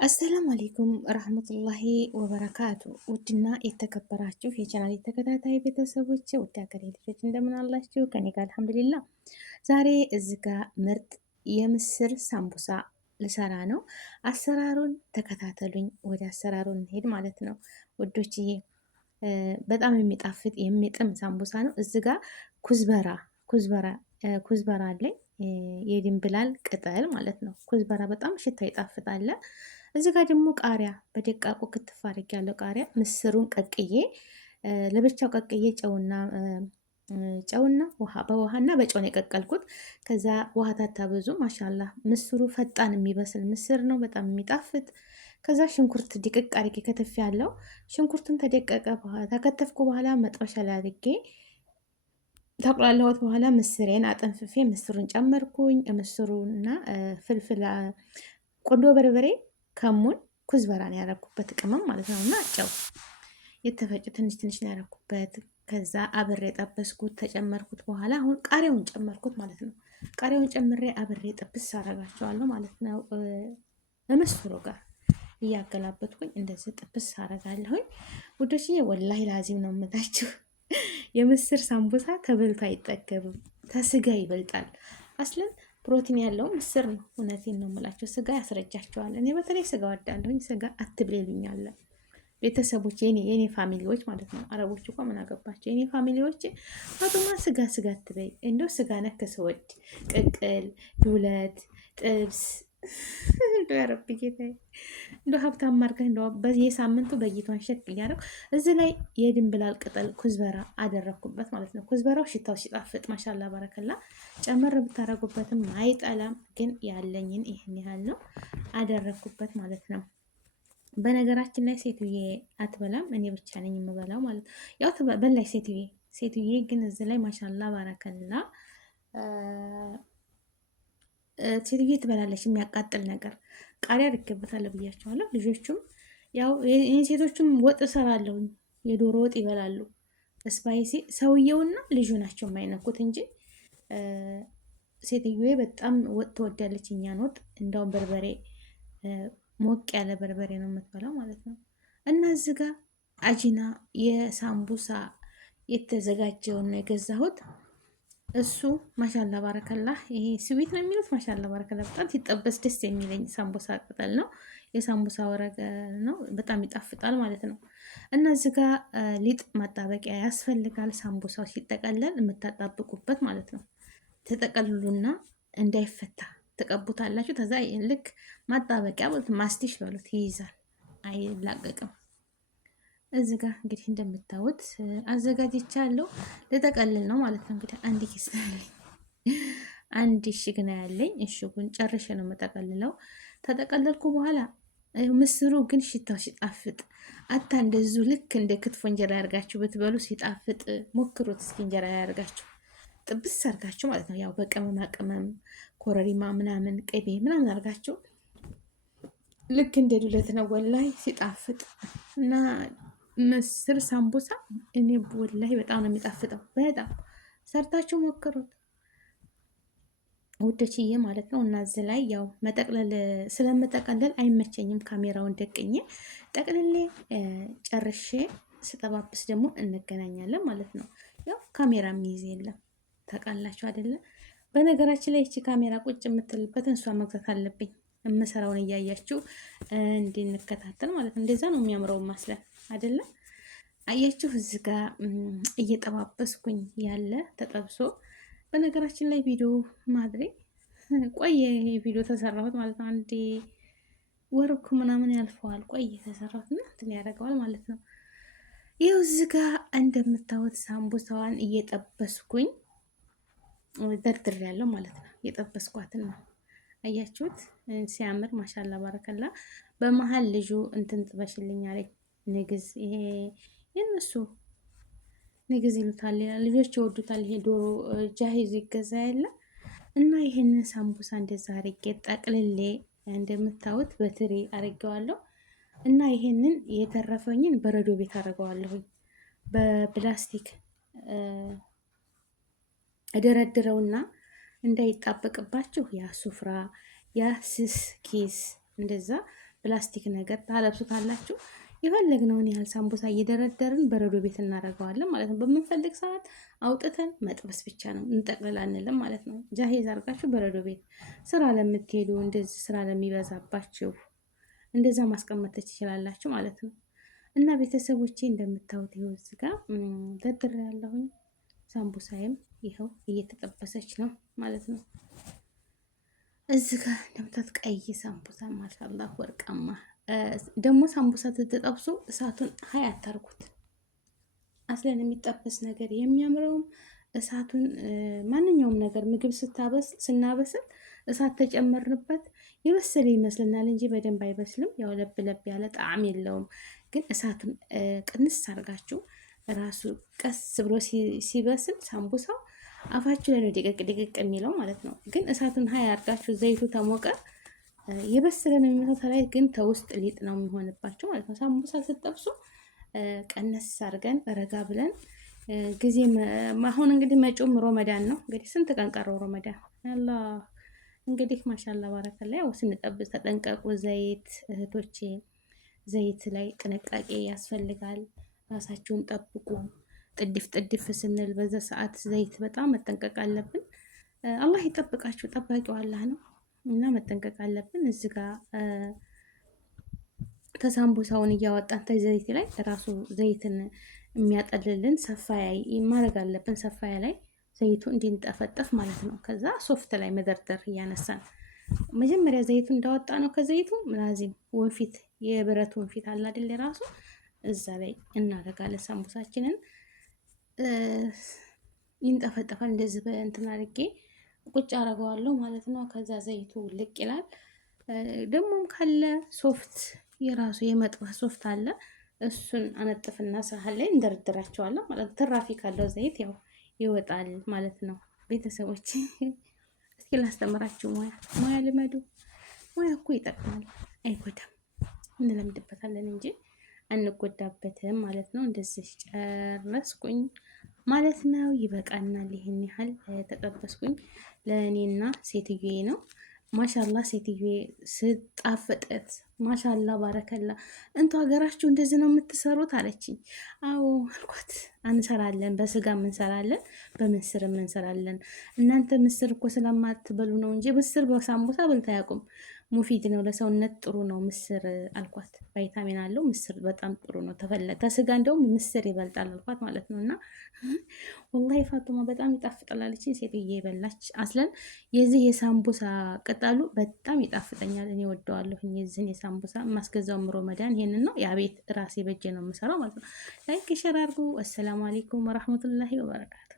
አሰላሙ አሌይኩም ረህመቱላሂ ወበረካቱ። ውድና የተከበራችሁ የቻናል ተከታታይ ቤተሰቦች ውድ ሀገሬ ልጆች እንደምን አላችሁ? ከኔ ጋር አልሐምዱሊላ። ዛሬ እዚህ ጋር ምርጥ የምስር ሳምቡሳ ልሰራ ነው። አሰራሩን ተከታተሉኝ። ወደ አሰራሩ እንሄድ ማለት ነው ውዶችዬ። በጣም የሚጣፍጥ የሚጥም ሳምቡሳ ነው። እዚህ ጋር ኩዝበራ አለኝ፣ የድንብላል ቅጠል ማለት ነው። ኩዝበራ በጣም ሽታ ይጣፍጣል። እዚህ ጋር ደግሞ ቃሪያ በደቃቁ ክትፍ አድርጌያለሁ። ቃሪያ ምስሩን ቀቅዬ ለብቻው ቀቅዬ ጨውና በውሃና በጨው ነው የቀቀልኩት። ከዛ ውሃ ታታበዙ። ማሻላ ምስሩ ፈጣን የሚበስል ምስር ነው፣ በጣም የሚጣፍጥ። ከዛ ሽንኩርት ድቅቅ አድርጌ ከተፍ ያለው ሽንኩርቱን ተደቀቀ በኋላ ተከተፍኩ በኋላ መጥበሻ ላይ አድርጌ ታቁላላሁት በኋላ ምስሬን አጠንፍፌ ምስሩን ጨመርኩኝ። ምስሩና ፍልፍል ቆንዶ በርበሬ፣ ከሙን፣ ኩዝበራ ነው ያደረኩበት ቅመም ማለት ነው። እና ጨው የተፈጨ ትንሽ ትንሽ ነው ያደረኩበት። ከዛ አብሬ ጠበስኩት። ተጨመርኩት በኋላ አሁን ቃሪያውን ጨመርኩት ማለት ነው። ቃሪያውን ጨምሬ አብሬ ጥብስ አረጋቸዋለሁ ማለት ነው። ምስሩ ጋር እያገላበጥኩኝ እንደዚህ ጥብስ አረጋለሁኝ ውዶችዬ። ወላሂ ላዚም ነው የምታችሁ የምስር ሳምቡሳ ተበልቶ አይጠገብም። ተስጋ ይበልጣል። አስለን ፕሮቲን ያለው ምስር ነው። እውነቴን ነው የምላቸው። ስጋ ያስረጃቸዋል። እኔ በተለይ ስጋ ወዳለሁኝ። ስጋ አትብሌ ይሉኛል ቤተሰቦች፣ የኔ ፋሚሊዎች ማለት ነው። አረቦች እኮ ምን አገባቸው? የኔ ፋሚሊዎች አቶማ ስጋ አትበይ፣ እንደው ስጋ ነክ ስወድ ቅቅል፣ ዱለት፣ ጥብስ እንደው ያረብ ጌታ እንደው ሀብታም አድርገህ እንደው በየሳምንቱ በየቷን ሸክ እያደረኩ እዚህ ላይ የድንብላል ቅጠል ኩዝበራ አደረግኩበት ማለት ነው። ኩዝበራው ሽታው ሲጣፍጥ ማሻላ ባረከላ። ጨመር ብታረጉበትም አይጠላም፣ ግን ያለኝን ይህን ያህል ነው አደረግኩበት ማለት ነው። በነገራችን ላይ ሴትዬ አትበላም፣ እኔ ብቻ ነኝ የምበላው ማለት ነው። ያው በላይ ሴትዬ ግን እዚህ ላይ ማሻላ ባረከላ ሴትዬ ትበላለች። የሚያቃጥል ነገር ቃሪያ አድርጌበታለሁ ብያቸዋለሁ። ልጆቹም ያው ሴቶቹም ወጥ እሰራለሁ፣ የዶሮ ወጥ ይበላሉ ስፓይሲ። ሰውየውና ልጁ ናቸው የማይነኩት እንጂ ሴትዮዬ በጣም ወጥ ትወዳለች። እኛን ወጥ እንደውም በርበሬ ሞቅ ያለ በርበሬ ነው የምትበላው ማለት ነው። እና እዚህ ጋር አጂና የሳምቡሳ የተዘጋጀውን ነው የገዛሁት። እሱ ማሻላ ባረከላ። ይሄ ስዊት ነው የሚሉት። ማሻላ ባረከላ በጣም ሲጠበስ ደስ የሚለኝ ሳምቡሳ ቅጠል ነው፣ የሳምቡሳ ወረቀ ነው። በጣም ይጣፍጣል ማለት ነው። እና እዚህ ጋር ሊጥ ማጣበቂያ ያስፈልጋል። ሳምቡሳው ሲጠቀለል የምታጣብቁበት ማለት ነው። ተጠቀልሉና እንዳይፈታ ተቀቡታላችሁ። ከዛ ልክ ማጣበቂያ ማስቲሽ በሉት ይይዛል፣ አይላቀቅም። እዚህ ጋር እንግዲህ እንደምታዩት አዘጋጅቻለሁ። ልጠቀልል ነው ማለት ነው። እንግዲህ አንድ ኪስ አለኝ፣ አንድ እሽግ ነው ያለኝ። እሽጉን ጨርሼ ነው የምጠቀልለው። ተጠቀለልኩ በኋላ ምስሩ ግን ሽታው ሲጣፍጥ አታ እንደዚሁ ልክ እንደ ክትፎ እንጀራ ያርጋችሁ ብትበሉ ሲጣፍጥ ሞክሩት እስኪ። እንጀራ ያርጋችሁ ጥብስ አርጋችሁ ማለት ነው። ያው በቅመማ ቅመም ኮረሪማ ምናምን ቅቤ ምናምን አርጋችሁ ልክ እንደ ዱለት ነው ወላይ ሲጣፍጥ። እና ምስር ሳምቡሳ እኔ ወላይ በጣም ነው የሚጣፍጠው። በጣም ሰርታችሁ ሞክሩት ውዶችዬ ማለት ነው። እና እዚህ ላይ ያው መጠቅለል ስለምጠቀለል አይመቸኝም። ካሜራውን ደቅኜ ጠቅልሌ ጨርሼ ስጠባብስ ደግሞ እንገናኛለን ማለት ነው። ያው ካሜራ የሚይዝ የለም ታውቃላችሁ አይደለም። በነገራችን ላይ እቺ ካሜራ ቁጭ የምትልበትን እሷ መግዛት አለብኝ፣ የምሰራውን እያያችሁ እንድንከታተል ማለት ነው። እንደዛ ነው የሚያምረው ማስለን አይደለም። አያችሁ እዚህ ጋር እየጠባበስኩኝ ያለ ተጠብሶ። በነገራችን ላይ ቪዲዮ ማድረግ ቆየ፣ ቪዲዮ ተሰራሁት ማለት ነው። አንዴ ወርኩ ምናምን ያልፈዋል፣ ቆየ ተሰራሁት እና እንትን ያደርገዋል ማለት ነው። ይኸው እዚህ ጋር እንደምታዩት ሳምቡሳዋን እየጠበስኩኝ ደርድር ያለው ማለት ነው። የጠበስኳትን ነው አያችሁት፣ ሲያምር ማሻላ ባረከላ። በመሀል ልጁ እንትን ጥበሽልኝ አለኝ፣ ንግዝ። ይሄ የነሱ ንግዝ ይሉታል፣ ልጆች ይወዱታል። ይሄ ዶሮ ጃሂዙ ይገዛ ያለ እና ይሄንን ሳምቡሳ እንደዛ አርጌ ጠቅልሌ እንደምታዩት በትሪ አርጌዋለሁ። እና ይሄንን የተረፈኝን በረዶ ቤት አደርገዋለሁኝ በፕላስቲክ እደረድረውና እንዳይጣበቅባችሁ ያ ሱፍራ ያ ስስ ኪስ እንደዛ ፕላስቲክ ነገር ታለብሱታላችሁ። የፈለግነውን ያህል ሳምቡሳ እየደረደርን በረዶ ቤት እናደርገዋለን ማለት ነው። በምንፈልግ ሰዓት አውጥተን መጥበስ ብቻ ነው፣ እንጠቅልል አንልም ማለት ነው። ጃሄዝ አድርጋችሁ በረዶ ቤት ስራ ለምትሄዱ እንደዚህ ስራ ለሚበዛባችሁ እንደዛ ማስቀመጥ ትችላላችሁ ማለት ነው። እና ቤተሰቦቼ እንደምታዩት ይኸው እዚህ ጋር ደርድሬ ያለሁኝ ሳምቡሳይም ይኸው እየተጠበሰች ነው ማለት ነው። እዚህ ጋር እንደምታዩት ቀይ ሳምቡሳ ማሻአላህ ወርቃማ። ደግሞ ሳምቡሳ ስትጠብሱ እሳቱን ሀይ አታርጉት። አስለን የሚጠበስ ነገር የሚያምረውም እሳቱን ማንኛውም ነገር ምግብ ስናበስል እሳት ተጨመርንበት የበሰለ ይመስልናል እንጂ በደንብ አይበስልም። ያው ለብ ለብ ያለ ጣዕም የለውም። ግን እሳቱን ቅንስ አድርጋችሁ ራሱ ቀስ ብሎ ሲበስል ሳምቡሳው አፋችሁ ላይ ነው ድቅቅ ድቅቅ የሚለው ማለት ነው። ግን እሳቱን ሀይ አድርጋችሁ ዘይቱ ተሞቀ የበሰለ ነው የሚመስለው፣ ተላይ ግን ተውስጥ ሊጥ ነው የሚሆንባቸው ማለት ነው። ሳምቡሳ ስትጠብሱ ቀነስ አድርገን ረጋ ብለን ጊዜ አሁን እንግዲህ መጪውም ሮመዳን ነው። እንግዲህ ስንት ቀን ቀረው ሮመዳን? አላህ እንግዲህ ማሻላ ባረከላ። ያው ስንጠብስ ተጠንቀቁ። ዘይት እህቶቼ፣ ዘይት ላይ ጥንቃቄ ያስፈልጋል። ራሳችሁን ጠብቁ። ጥድፍ ስንል በዛ ሰዓት ዘይት በጣም መጠንቀቅ አለብን። አላህ ይጠብቃችሁ፣ ጠባቂው አላህ ነው እና መጠንቀቅ አለብን። እዚህ ጋር ተሳምቡሳውን እያወጣን ተዘይት ላይ ራሱ ዘይትን የሚያጠልልን ሰፋያ ማድረግ አለብን። ሰፋያ ላይ ዘይቱ እንዲንጠፈጠፍ ማለት ነው። ከዛ ሶፍት ላይ መደርደር እያነሳን መጀመሪያ ዘይቱ እንዳወጣ ነው ከዘይቱ ላዚም ወንፊት፣ የብረት ወንፊት አለ አይደል? ራሱ እዛ ላይ እናደርጋለን። ሳምቡሳችንን ይንጠፈጠፋል። እንደዚህ በእንትን አድርጌ ቁጭ አደርገዋለሁ ማለት ነው። ከዛ ዘይቱ ልቅ ይላል። ደግሞም ካለ ሶፍት የራሱ የመጥበስ ሶፍት አለ። እሱን አነጥፍና ሳህን ላይ እንደርድራቸዋለን ማለት ነው። ትራፊ ካለው ዘይት ያው ይወጣል ማለት ነው። ቤተሰቦች እስኪ ላስተምራችሁ። ሙያ ልመዱ። ሙያ እኮ ይጠቅማል፣ አይጎዳም። እንለምድበታለን እንጂ አንጎዳበትም ማለት ነው። እንደዚህ ጨረስኩኝ ማለት ነው። ይበቃናል። ይህን ያህል ተጠበስኩኝ። ለእኔና ሴትዮዬ ነው። ማሻላ ሴትዮዬ ስጣፍጠት ማሻላ ባረከላ። እንቱ ሀገራችሁ እንደዚህ ነው የምትሰሩት አለችኝ። አዎ አልኳት። እንሰራለን፣ በስጋም እንሰራለን፣ በምስርም እንሰራለን። እናንተ ምስር እኮ ስለማትበሉ ነው እንጂ ምስር በሳምቡሳ በልታ አያውቁም። ሙፊድ ነው፣ ለሰውነት ጥሩ ነው ምስር አልኳት። ቫይታሚን አለው ምስር፣ በጣም ጥሩ ነው። ተስጋ እንደውም ምስር ይበልጣል አልኳት ማለት ነው። እና ወላሂ ፋጡማ በጣም ይጣፍጣል አለችኝ። ሴትዬ የበላች አስለን የዚህ የሳምቡሳ ቅጠሉ በጣም ይጣፍጠኛል። እኔ ወደዋለሁ። የዚህን የሳምቡሳ የማስገዛው ሮመዳን ይሄንን ነው። የቤት ራሴ በጄ ነው የምሰራው ማለት ነው። ላይክ ሸር አድርጉ። አሰላሙ አለይኩም ወራህመቱላሂ ወበረካቱ።